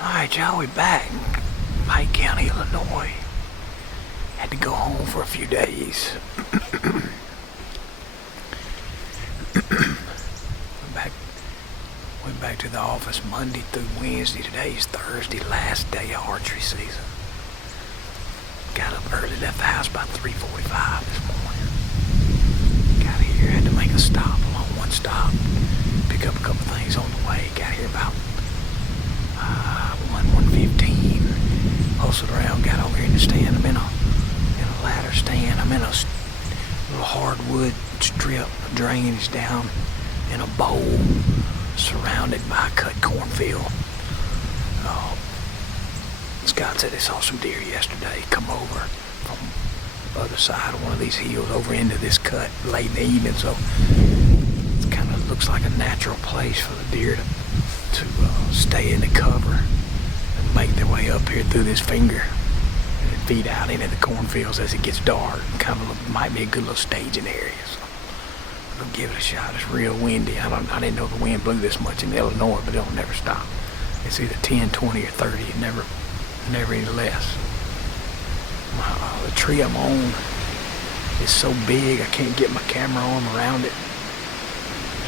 Alright, y'all, we back. Pike County, Illinois. Had to go home for a few days. Went back to the office Monday through Wednesday. Today's Thursday, last day of archery season. Got up early, left the house about 3:45 this morning. Got here, had to make a stop, a long one stop. Pick up a couple things on the way. Got here about 1:15. Hustled around, got over here in the stand. I'm in a ladder stand. I'm in a little hardwood strip of drainage down in a bowl surrounded by a cut cornfield. Scott said they saw some deer yesterday come over from the other side of one of these hills over into this cut late in the evening, so it kind of looks like a natural place for the deer to stay in the cover and make their way up here through this finger and then feed out into the cornfields as it gets dark. Kind of might be a good little staging area, so I'm gonna give it a shot. It's real windy. I didn't know the wind blew this much in Illinois, but it don't never stop. It's either 10, 20, or 30. It never any less. The tree I'm on is so big I can't get my camera arm around it.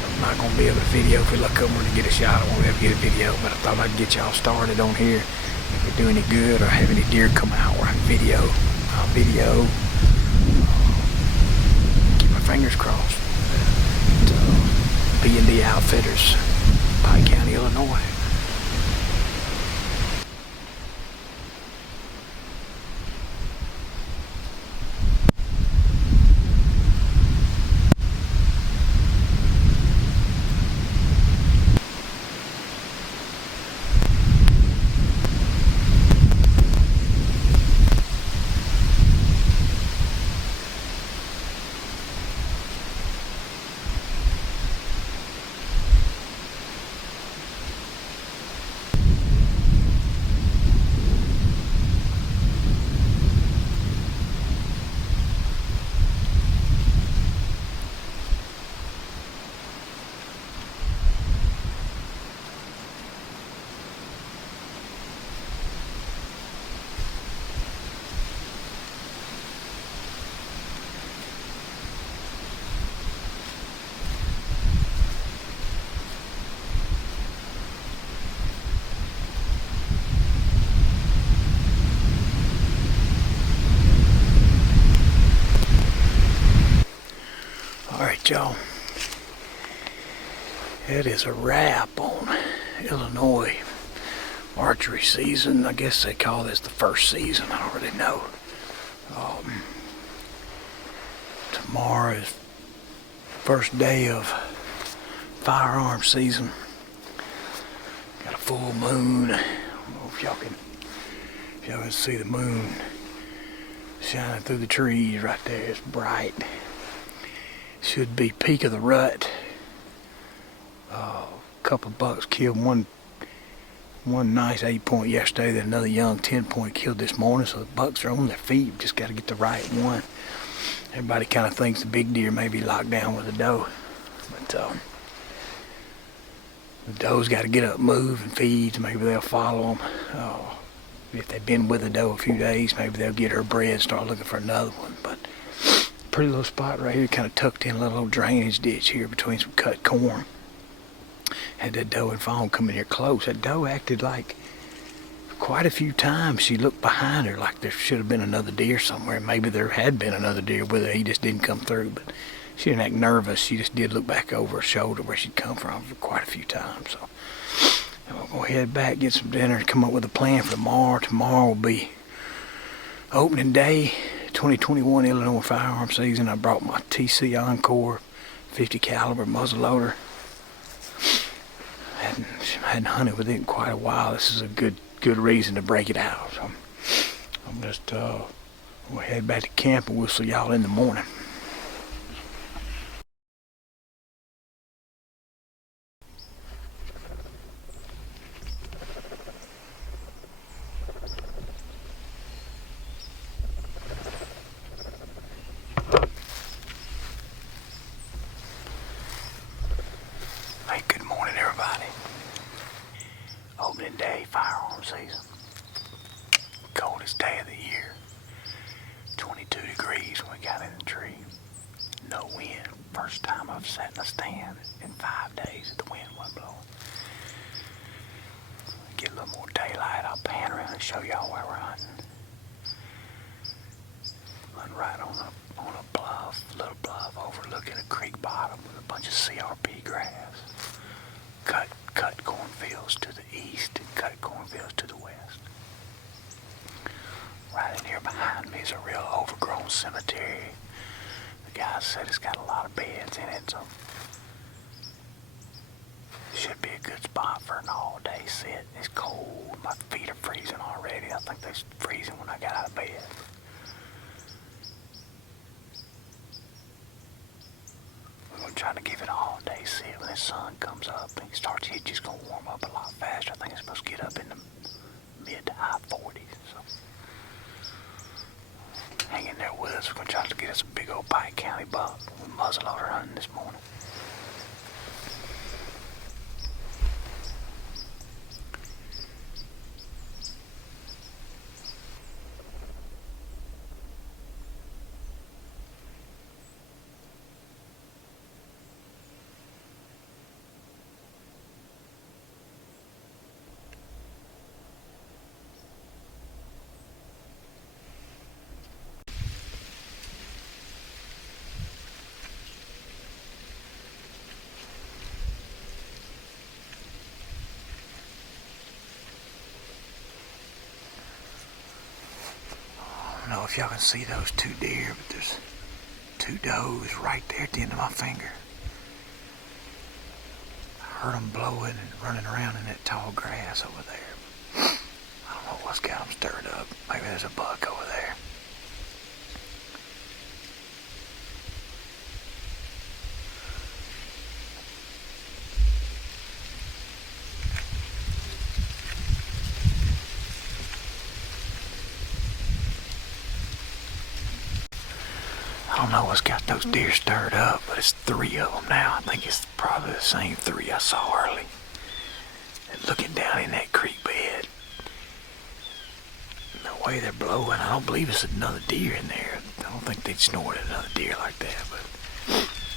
I'm not going to be able to video. If we look over to get a shot, I won't be able to get a video, but I thought I'd get y'all started on here. If we do any good or have any deer come out where I can video, I'll video. Keep my fingers crossed. B&D Outfitters, Pike County, Illinois. Y'all, it is a wrap on Illinois archery season. I guess they call this the first season. I don't really know. Tomorrow is first day of firearm season. Got a full moon. I don't know if y'all can see the moon shining through the trees right there. It's bright. Should be peak of the rut. A couple of bucks killed. One nice 8-point yesterday, then another young 10-point killed this morning. So the bucks are on their feet. Just got to get the right one. Everybody kind of thinks the big deer may be locked down with the doe, but the doe's got to get up, move, and feed. Maybe they'll follow them. If they've been with the doe a few days, maybe they'll get her bred and start looking for another one. But pretty little spot right here, kind of tucked in a little drainage ditch here between some cut corn. Had that doe and fawn come in here close. That doe acted like quite a few times she looked behind her like there should have been another deer somewhere. Maybe there had been another deer with her, he just didn't come through. But she didn't act nervous. She just did look back over her shoulder where she'd come from for quite a few times. So I'm gonna head back, get some dinner, and come up with a plan for tomorrow. Tomorrow will be opening day, 2021 Illinois firearm season. I brought my TC Encore 50 caliber muzzle loader. Hadn't hunted with it in quite a while. This is a good reason to break it out. So I'm just we'll head back to camp and we'll see y'all in the morning. opening day firearm season. Coldest day of the year. 22 degrees when we got in the tree. No wind. First time I've sat in a stand in 5 days that the wind wasn't blowing. Get a little more daylight, I'll pan around and show y'all where we're hunting. Hunting right on a bluff, little bluff overlooking a creek bottom with a bunch of CRP grass. Cut cornfields to the east and cut cornfields to the west. Right in here behind me is a real overgrown cemetery. The guy said it's got a lot of beds in it, so it should be a good spot for an all-day sit. It's cold. My feet are freezing already. I think they're freezing when I got out of bed. We're going to try to give it an all-day sit. When the sun comes up and it starts, it's just going to warm up a lot faster. I think it's supposed to get up in the mid to high 40s. So hang in there with us. We're going to try to get us a big old Pike County buck. We're muzzleloader hunting this morning. I don't know if y'all can see those 2 deer, but there's 2 does right there at the end of my finger. I heard them blowing and running around in that tall grass over there. I don't know what's got them stirred up. Maybe there's a buck over there. I don't know what's got those deer stirred up, but it's 3 of them now. I think it's probably the same 3 I saw early. They're looking down in that creek bed. And the way they're blowing, I don't believe it's another deer in there. I don't think they'd snort at another deer like that, but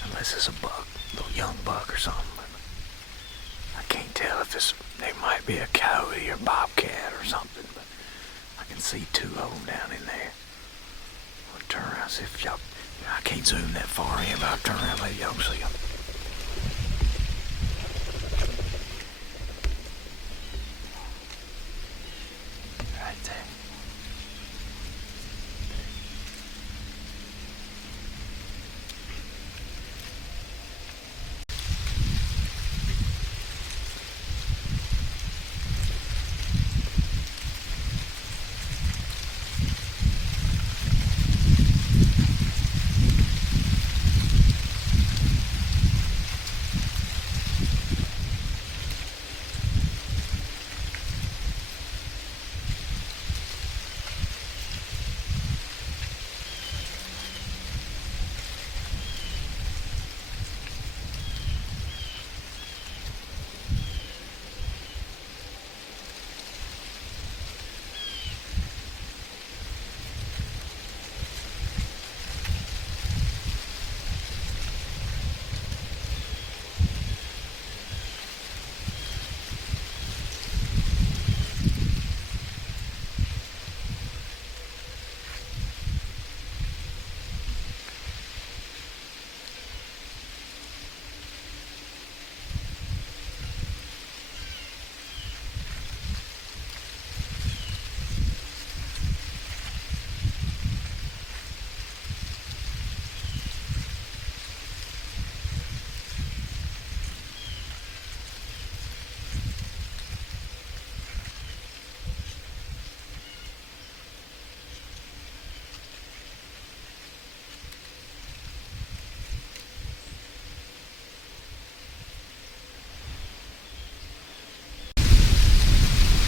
unless it's a buck, a little young buck or something. But I can't tell if it might be a coyote or bobcat or something, but I can see 2 of them down in there. I'll turn around and see if y'all... I can't zoom that far in, but I'll turn around and maybe y'all can see them. Right there.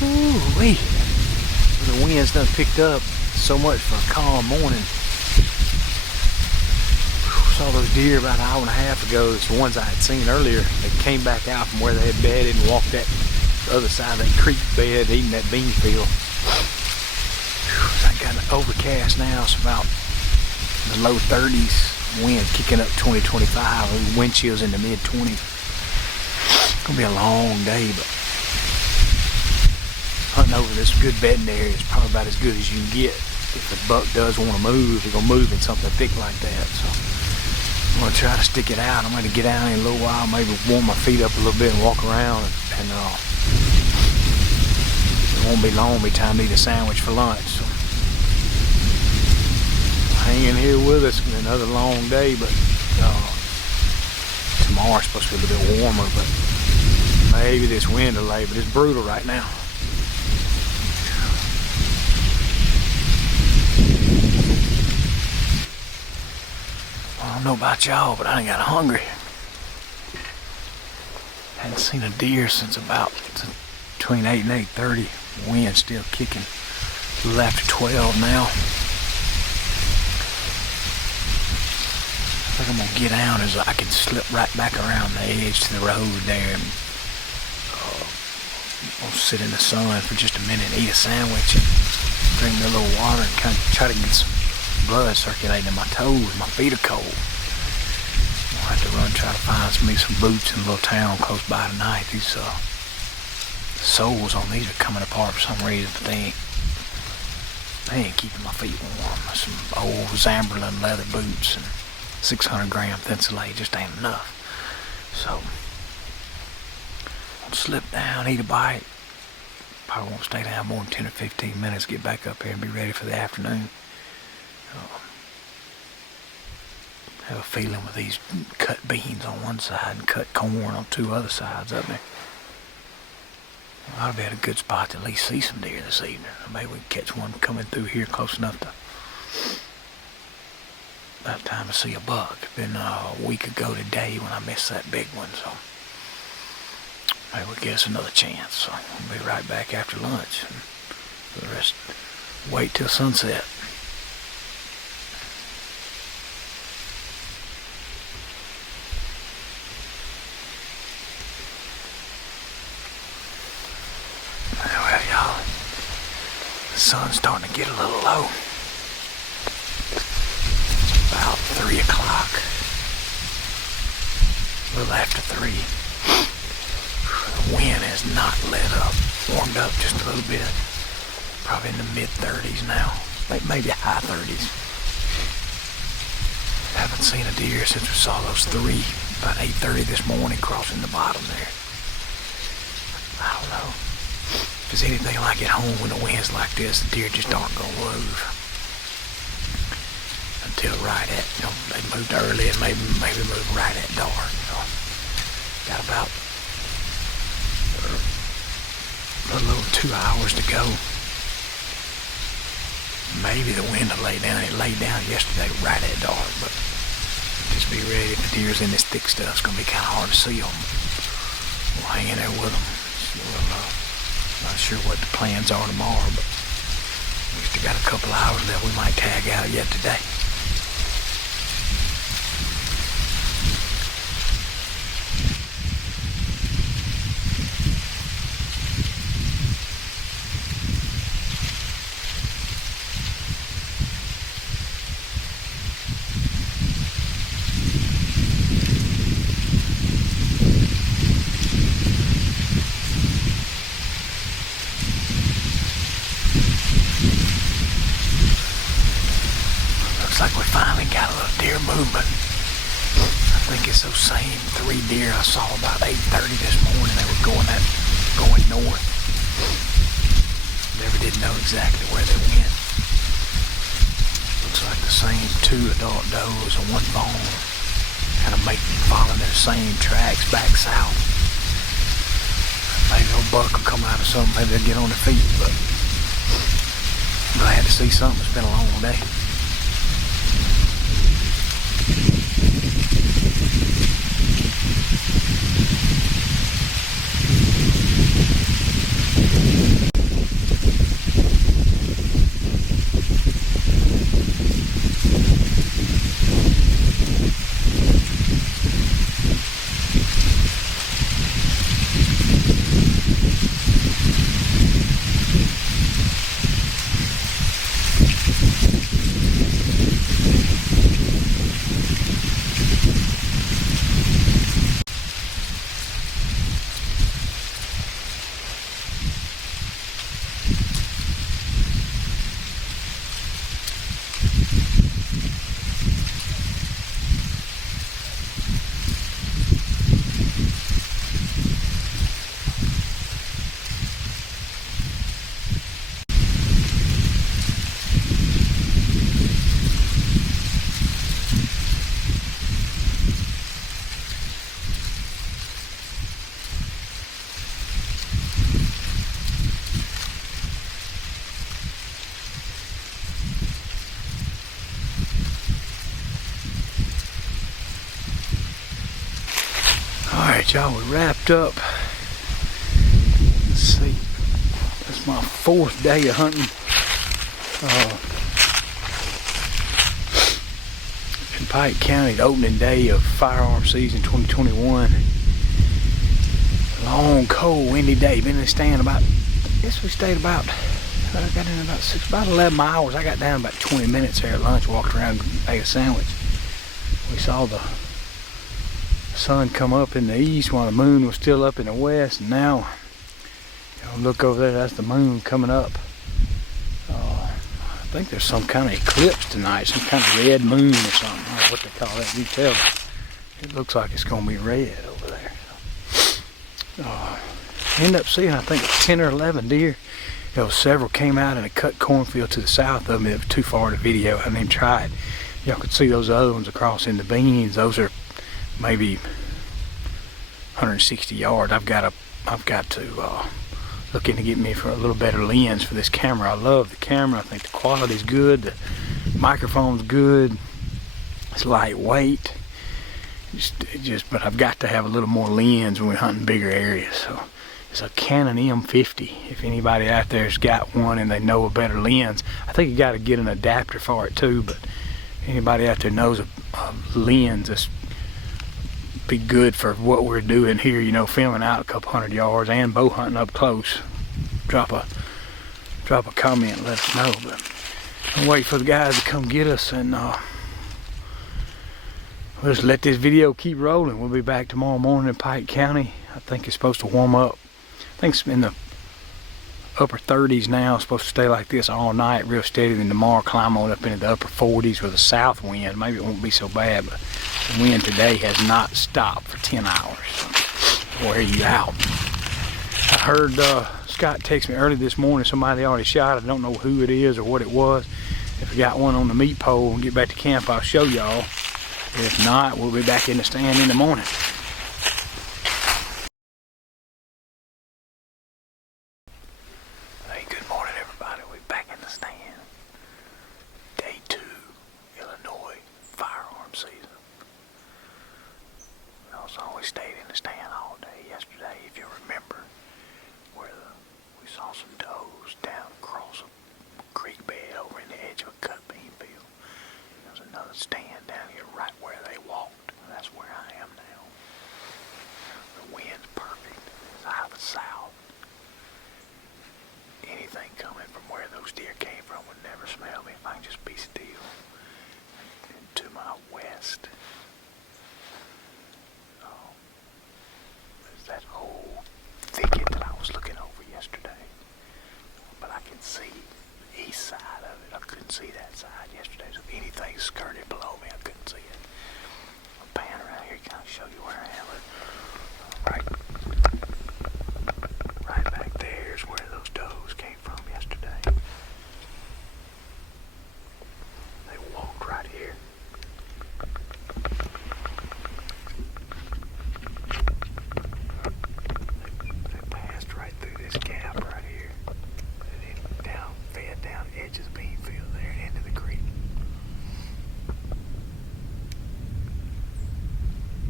Ooh-wee. The wind's done picked up so much for a calm morning. Saw those deer about an hour and a half ago. It's the ones I had seen earlier. They came back out from where they had bedded and walked that the other side of that creek bed, eating that bean field. I got an overcast now. It's about the low 30s. Wind kicking up 20-25. Wind chills in the mid 20s. It's gonna be a long day, but hunting over this good bedding area is probably about as good as you can get. If the buck does want to move, he's gonna move in something thick like that. So I'm gonna try to stick it out. I'm gonna get down in a little while, maybe warm my feet up a little bit and walk around, and it won't be long. It'll be time to eat a sandwich for lunch. So hang in here with us. It's another long day, but tomorrow's supposed to be a little bit warmer, but maybe this wind delay, but it's brutal right now. I don't know about y'all, but I ain't got hungry. Hadn't seen a deer since about between 8 and 8:30. Wind still kicking. A little after 12 now. I think I'm gonna get down as I can slip right back around the edge to the road there, and I'll sit in the sun for just a minute and eat a sandwich and drink me a little water and kind of try to get some blood circulating in my toes. My feet are cold. I'll have to run, try to find some boots in a little town close by tonight. These soles on these are coming apart for some reason, but they ain't keeping my feet warm. Some old Zamberlin leather boots and 600-gram Thinsulate just ain't enough. So I'll slip down, eat a bite. Probably won't stay down more than 10 or 15 minutes. Get back up here and be ready for the afternoon. Have a feeling with these cut beans on one side and cut corn on two other sides up there. I'll be at a good spot to at least see some deer this evening. Maybe we can catch one coming through here close enough to about time to see a buck. It's been a week ago today when I missed that big one, so maybe we'll get us another chance. So we'll be right back after lunch, and for the rest, wait till sunset. Well, y'all, the sun's starting to get a little low. About 3 o'clock, a little after 3. The wind has not let up, warmed up just a little bit, probably in the mid 30s now, maybe high 30s. Haven't seen a deer since we saw those 3 about 8:30 this morning crossing the bottom there. I don't know if it's anything like at home when the wind's like this. The deer just aren't gonna move until right at, they moved early and maybe moved right at dark. Got about a little 2 hours to go. Maybe the wind will lay down. It laid down yesterday right at dark, but just be ready. If the deer's in this thick stuff, it's gonna be kind of hard to see them. We'll hang in there with them. Not sure what the plans are tomorrow, but we still got a couple hours left. We might tag out yet today. Looks like we finally got a little deer movement. I think it's those same 3 deer I saw about 8:30 this morning. They were going north. Never did know exactly where they went. Looks like the same 2 adult does and 1 fawn. Kind of following their same tracks back south. Maybe a buck will come out of something. Maybe they'll get on their feet, but I'm glad to see something. It's been a long day. Alright, y'all, we wrapped up. Let's see. That's my 4th day of hunting. In Pike County, the opening day of firearm season 2021. Long, cold, windy day. Been in the stand about, I guess we stayed about, I got in about 11 hours. I got down about 20 minutes there at lunch, walked around, ate a sandwich. We saw the sun come up in the east while the moon was still up in the west, and now look over there, that's the moon coming up. I think there's some kind of eclipse tonight, some kind of red moon or something. I don't know what they call that. You tell me. It looks like it's going to be red over there. End up seeing, I think, 10 or 11 deer. Several came out in a cut cornfield to the south of me. It was too far to video. I didn't even try it. Y'all could see those other ones across in the beans. Those are maybe 160 yards. I've got to look into getting me for a little better lens for this camera. I love the camera. I think the quality's good. The microphone's good. It's lightweight. But I've got to have a little more lens when we're hunting bigger areas. So it's a Canon M50. If anybody out there's got one and they know a better lens, I think you got to get an adapter for it too. But anybody out there knows a lens that's be good for what we're doing here, filming out a couple 100 yards and bow hunting up close. Drop a comment, let us know. But I'll wait for the guys to come get us, and we'll just let this video keep rolling. We'll be back tomorrow morning in Pike County. I think it's supposed to warm up. I think it's in the upper 30s now. It's supposed to stay like this all night, real steady. Then tomorrow climb on up into the upper 40s with a south wind. Maybe it won't be so bad, but the wind today has not stopped for 10 hours. So wear you out. I heard Scott text me early this morning. Somebody already shot. I don't know who it is or what it was. If we got one on the meat pole and get back to camp, I'll show y'all. If not, we'll be back in the stand in the morning. Hey, good morning, everybody. We're back in the stand. Day 2, Illinois firearm season. We stayed in the stand all day yesterday, if you remember, where we saw some does down across a creek bed over in the edge of a cut bean field. There's another stand down here right where they walked. That's where I am now. The wind's perfect. It's out of the south. Anything coming from where those deer came from would never smell me if I can just be still. And to my west, that old thicket that I was looking over yesterday. But I can see the east side of it. I couldn't see that side yesterday. So if anything skirted below me, I couldn't see it. I'll pan around here, kind of show you where I am. Right back there is where those does came from yesterday. They walked right here.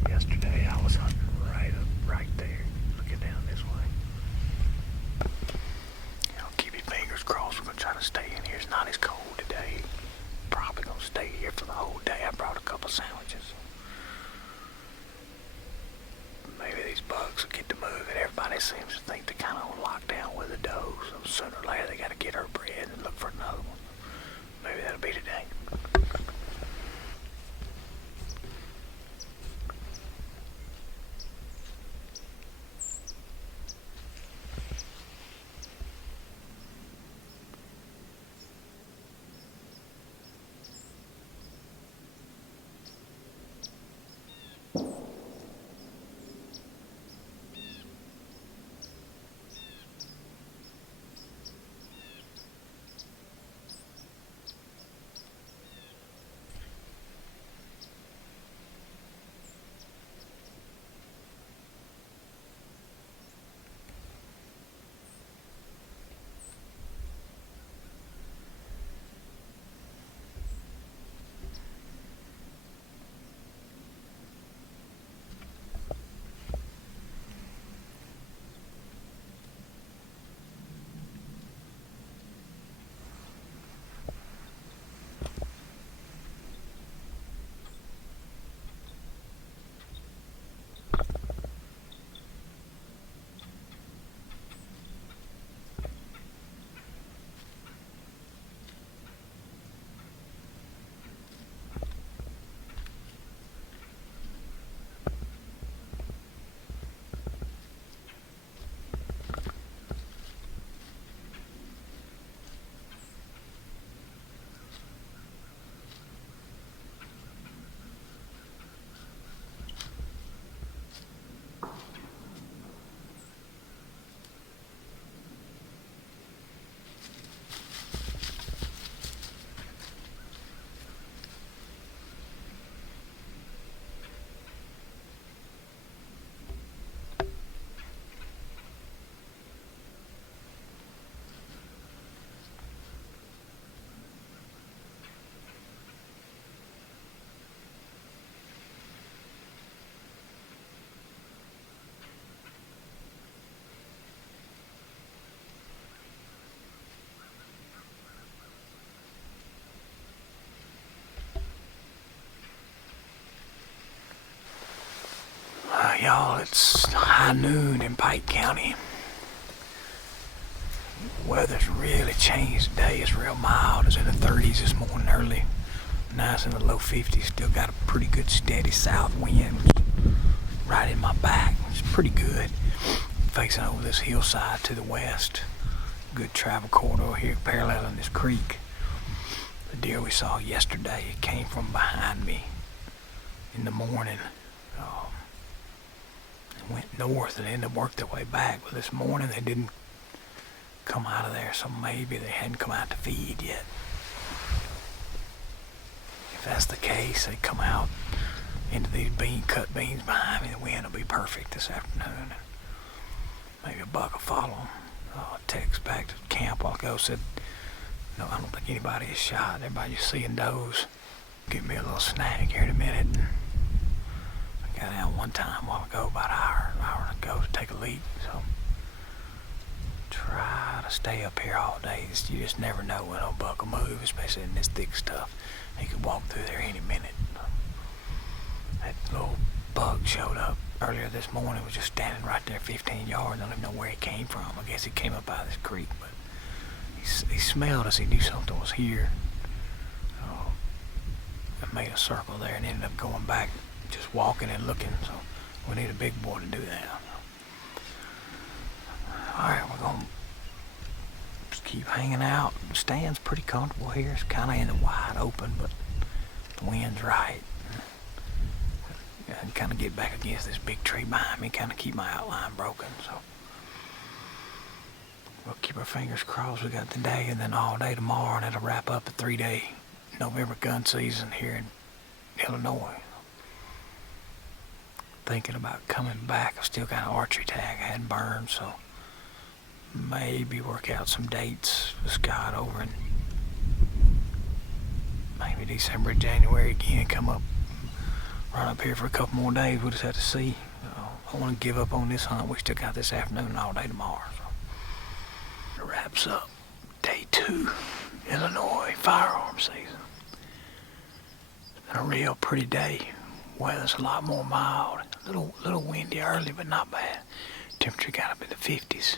Yesterday I was hunting right there, looking down this way. Keep your fingers crossed. We're gonna try to stay in here. It's not as cold today. Probably gonna stay here for the whole day. I brought a couple sandwiches. Maybe these bugs will get to moving. Everybody seems to think they're kind Well, it's high noon in Pike County. Weather's really changed today. It's real mild. It's in the 30s this morning early. Now it's in the low 50s. Still got a pretty good steady south wind right in my back. It's pretty good. Facing over this hillside to the west. Good travel corridor here paralleling this creek. The deer we saw yesterday, it came from behind me in the morning. It went north and ended up worked their way back. But this morning they didn't come out of there, so maybe they hadn't come out to feed yet. If that's the case, they come out into these cut beans behind me. The wind will be perfect this afternoon. Maybe a buck will follow them. Text back to camp a while ago, said, no, I don't think anybody is shot. Everybody just seeing does. Give me a little snack here in a minute. I got out one time a while ago, about an hour ago, to take a leak. So try to stay up here all day. You just never know when a buck will move, especially in this thick stuff. He could walk through there any minute. That little buck showed up earlier this morning, was just standing right there 15 yards. I don't even know where he came from. I guess he came up out of this creek, but he smelled us. He knew something was here. I made a circle there and ended up going back, just walking and looking. So we need a big boy to do that. Alright, we're going to just keep hanging out. The stand's pretty comfortable here. It's kind of in the wide open, but the wind's right. I can kind of get back against this big tree behind me, kind of keep my outline broken. So we'll keep our fingers crossed. We got today and then all day tomorrow, and it'll wrap up a 3-day November gun season here in Illinois. Thinking about coming back. I've still got an archery tag I hadn't burned, so maybe work out some dates with Scott over in maybe December, January again. Come up, run up here for a couple more days. We'll just have to see. I don't want to give up on this hunt. We still got this afternoon and all day tomorrow. So it wraps up day 2, Illinois firearm season. It's been a real pretty day. Weather's a lot more mild. A little windy early, but not bad. Temperature got up in the 50s.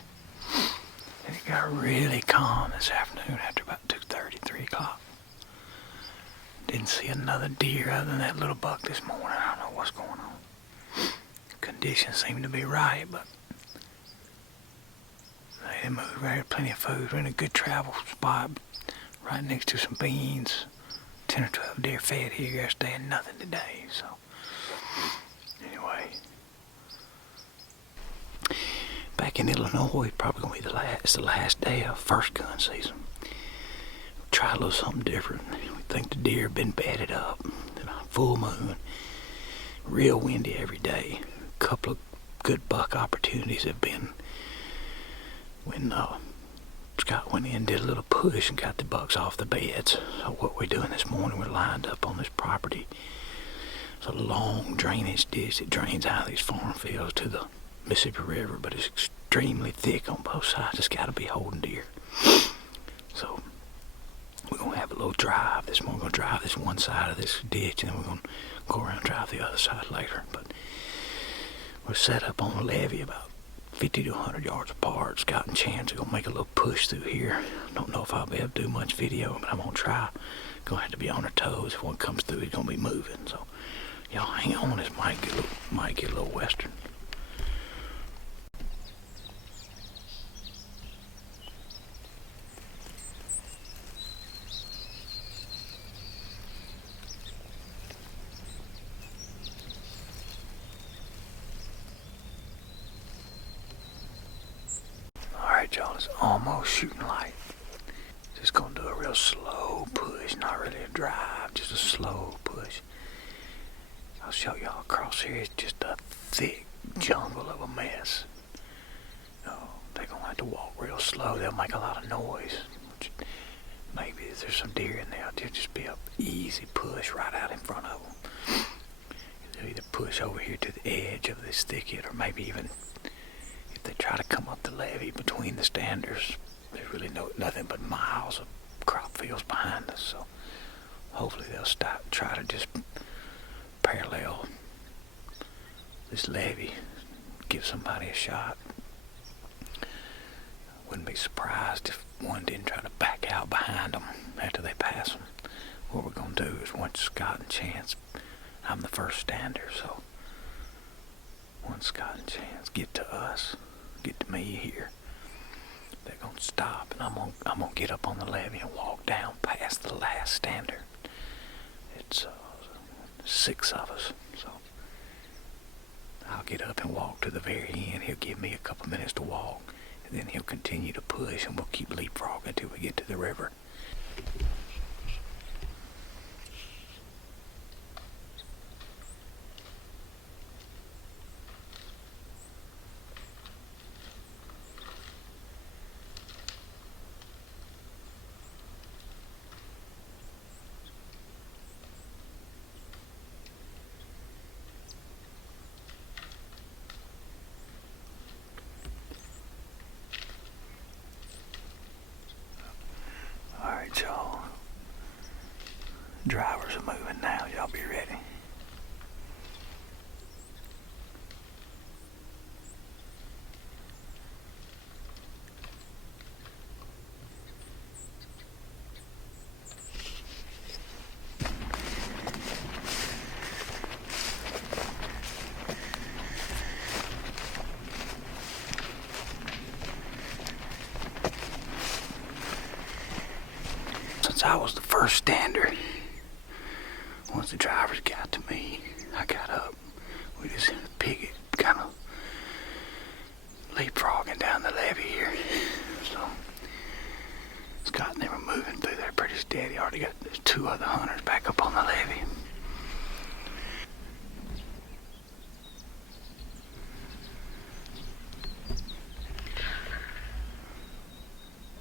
And it got really calm this afternoon after about 2:30, 3 o'clock. Didn't see another deer other than that little buck this morning. I don't know what's going on. Conditions seem to be right, but they didn't move. We had plenty of food. We're in a good travel spot right next to some beans. 10 or 12 deer fed here yesterday and nothing today. So anyway, back in Illinois, probably gonna be the last day of first gun season. Try a little something different. We think the deer have been bedded up. Full moon, real windy every day. A couple of good buck opportunities have been when Scott went in and did a little push and got the bucks off the beds. So what we're doing this morning, we're lined up on this property. It's a long drainage ditch that drains out of these farm fields to the Mississippi River, but it's extremely thick on both sides. It's got to be holding deer. So we're going to have a little drive this morning. We're going to drive this one side of this ditch, and then we're going to go around and drive the other side later. But we're set up on a levee about 50 to 100 yards apart. Scott and Chance are going to make a little push through here. Don't know if I'll be able to do much video, but I'm going to try. Going to have to be on our toes. If one comes through, it's going to be moving. So y'all hang on. This might get a little western. Y'all, it's almost shooting light. Just gonna do a real slow push, not really a drive, just a slow push. I'll show y'all across here. It's just a thick jungle of a mess. They're gonna have to walk real slow. They'll make a lot of noise. Maybe if there's some deer in there, it'll just be an easy push right out in front of them. They'll either push over here to the edge of this thicket, or maybe even if they try to come up the levee between the standers. There's really nothing but miles of crop fields behind us, so hopefully they'll try to just parallel this levee give somebody a shot. Wouldn't be surprised if one didn't try to back out behind them after they pass them. What we're going to do is once Scott and Chance, I'm the first stander, so once Scott and Chance get to us, get to me here, they're going to stop, and I'm going to get up on the levee and walk down past the last stander. It's 6 of us, so I'll get up and walk to the very end. He'll give me a couple minutes to walk, and then he'll continue to push, and we'll keep leapfrogging until we get to the river. Alright, y'all. Drivers are moving now. Y'all be ready. Since I was the first stander, once the drivers got to me, I got up. We just picket, kind of leapfrogging down the levee here. So Scott and they were moving through there pretty steady. Already got 2 other hunters back up on the levee.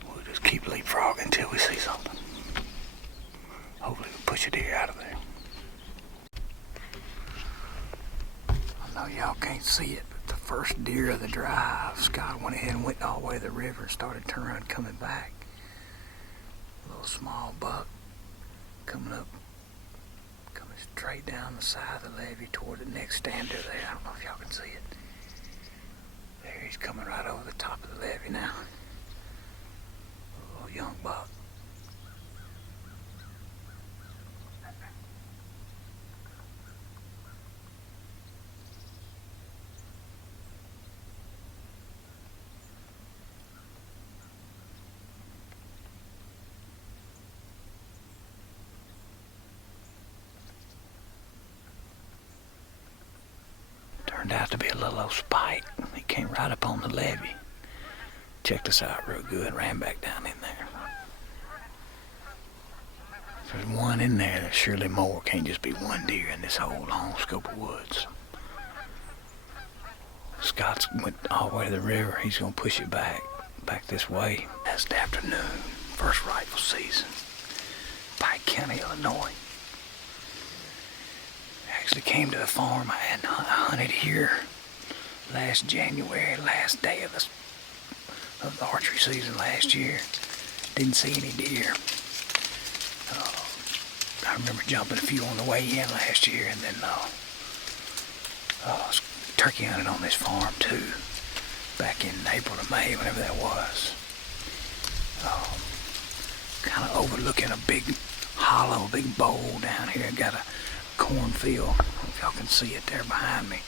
We'll just keep leapfrogging until we see something. Hopefully we'll push a deer out of there. I know y'all can't see it, but the first deer of the drive, Scott went ahead and went all the way to the river and started turning around coming back. A little small buck coming straight down the side of the levee toward the next stander there. I don't know if y'all can see it. There, he's coming right over the top of the levee now. A little young buck. Turned out to be a little old spike. He came right up on the levee. Checked us out real good, ran back down in there. If there's one in there, there's surely more. Can't just be one deer in this whole long scope of woods. Scott's went all the way to the river. He's gonna push it back this way. Last afternoon, first rifle season, Pike County, Illinois. Actually came to the farm. I had hunted here last January, last day of the archery season last year. Didn't see any deer. I remember jumping a few on the way in last year, and then turkey hunted on this farm too, back in April or May, whenever that was. Kind of overlooking a big hollow, big bowl down here. Got a cornfield. I don't know if y'all can see it there behind me.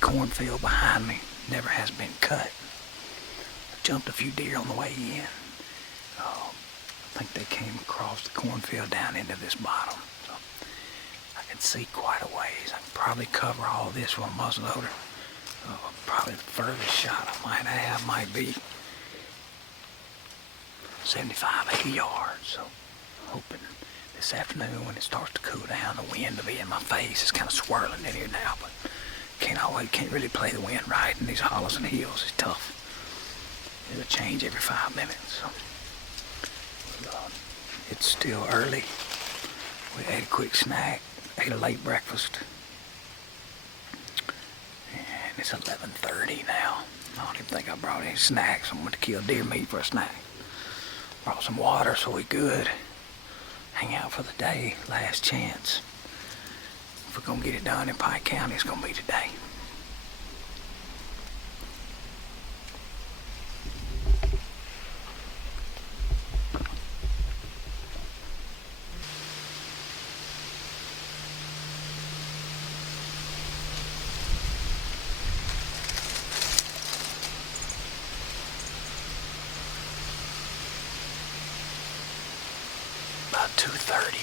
Cornfield behind me. Never has been cut. I jumped a few deer on the way in. I think they came across the cornfield down into this bottom. So I can see quite a ways. I can probably cover all this with a muzzleloader. Probably the furthest shot I might have might be 75, 80 yards. So I'm hoping this afternoon when it starts to cool down, the wind will be in my face. It's kind of swirling in here now, but can't really play the wind right in these hollows and hills. It's tough. It'll change every 5 minutes. So it's still early. We ate a quick snack, ate a late breakfast, and it's 11:30 now. I don't even think I brought any snacks. I'm going to kill deer meat for a snack. Brought some water so we could hang out for the day. Last chance. If we're going to get it done in Pike County, it's going to be today. 2:30.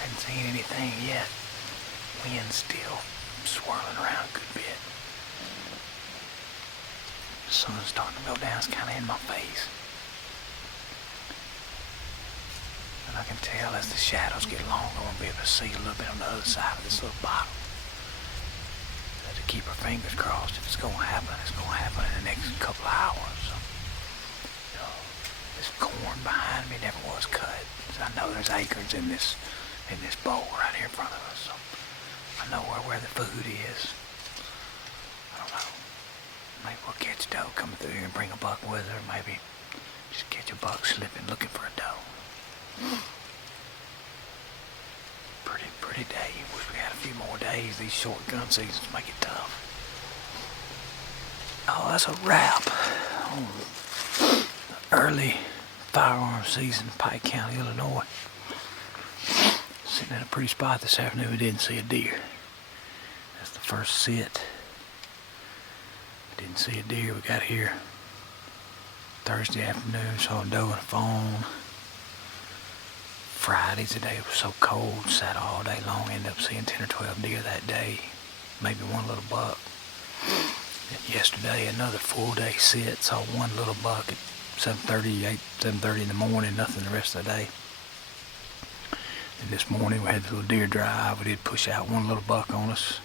Hadn't seen anything yet. Wind's still swirling around a good bit. The sun's starting to go down. It's kind of in my face. And I can tell as the shadows get longer, I'm going to be able to see a little bit on the other side of this little bottle. But to keep our fingers crossed, if it's going to happen, it's going to happen in the next couple of hours. So, this corn behind me never was cut. So I know there's acorns in this bowl right here in front of us. So I know where the food is. I don't know. Maybe we'll catch doe coming through here and bring a buck with her. Maybe just catch a buck slipping looking for a doe. Pretty day. Wish we had a few more days. These short gun seasons make it tough. Oh, that's a wrap on the early firearm season in Pike County, Illinois. Sitting in a pretty spot this afternoon. We didn't see a deer. That's the first sit. Didn't see a deer. We got here Thursday afternoon. Saw a doe and a fawn. Friday today was so cold, sat all day long, ended up seeing 10 or 12 deer that day, maybe one little buck. And yesterday another full day sit, saw one little buck at 7:30 in the morning, nothing the rest of the day. And this morning we had the little deer drive, we did push out one little buck on us.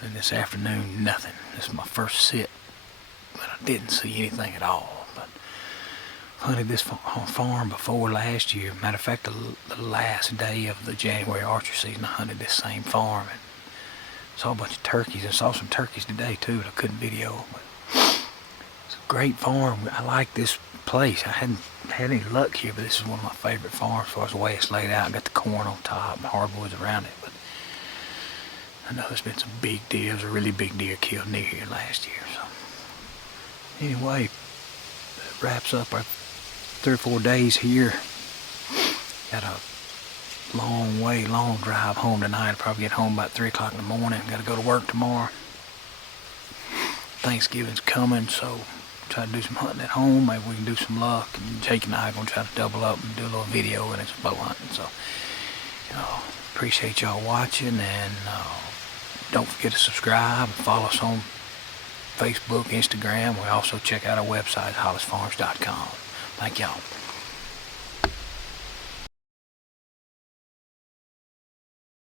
And this afternoon, nothing. This is my first sit, but I didn't see anything at all. Hunted this farm before last year. Matter of fact, the last day of the January archery season, I hunted this same farm and saw a bunch of turkeys. And saw some turkeys today too, but I couldn't video. But it's a great farm. I like this place. I hadn't had any luck here, but this is one of my favorite farms as far as the way it's laid out. I got the corn on top and hardwoods around it. But I know there's been some big deer. There was a really big deer killed near here last year. So anyway, that wraps up our 3 or 4 days here. Got a long drive home tonight. I'll probably get home about 3 o'clock in the morning. Got to go to work tomorrow. Thanksgiving's coming, so try to do some hunting at home. Maybe we can do some luck. And Jake and I are going to try to double up and do a little video and some bow hunting. So, appreciate y'all watching, and don't forget to subscribe and follow us on Facebook, Instagram. We also check out our website, hollisfarms.com. Thank y'all.